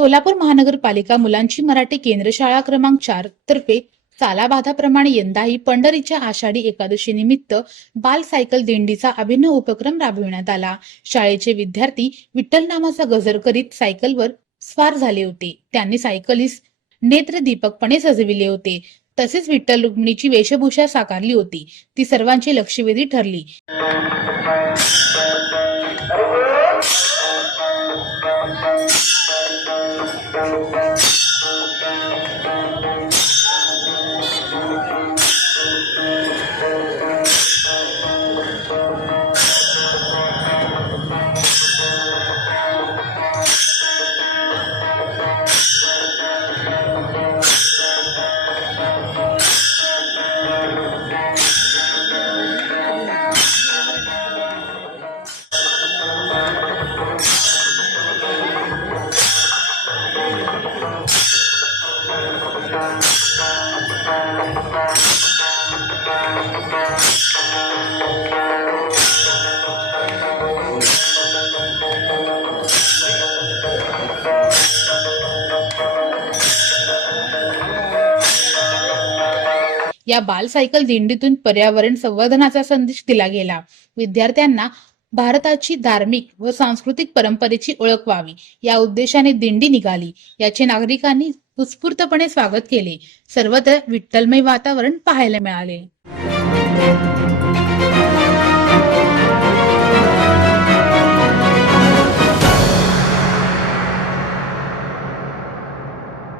सोलापूर महानगरपालिका मुलांची मराठी केंद्र शाळा क्रमांक 4 तर्फे सालाबाधाप्रमाणे यंदाही पंढरीच्या आषाढी एकादशी निमित्त बाल सायकल दिंडीचा अभिनव उपक्रम राबविण्यात आला। शाळेचे विद्यार्थी विठ्ठल नामाचा गजर करीत सायकलवर स्वार झाले होते। त्यांनी सायकलीस नेत्रदीपकपणे सजविले होते। तसेच विठ्ठल रुक्मिणीची वेशभूषा साकारली होती, ती सर्वांची लक्षवेधी ठरली। या बाल सायकल दिंडीतून पर्यावरण संवर्धनाचा संदेश दिला गेला। विद्यार्थ्यांना भारताची धार्मिक व सांस्कृतिक परंपरेची ओळख व्हावी या उद्देशाने दिंडी निघाली। याचे नागरिकांनी उत्स्फूर्तपणे स्वागत केले। सर्वत्र विठ्ठलमय वातावरण पाहायला मिळाले।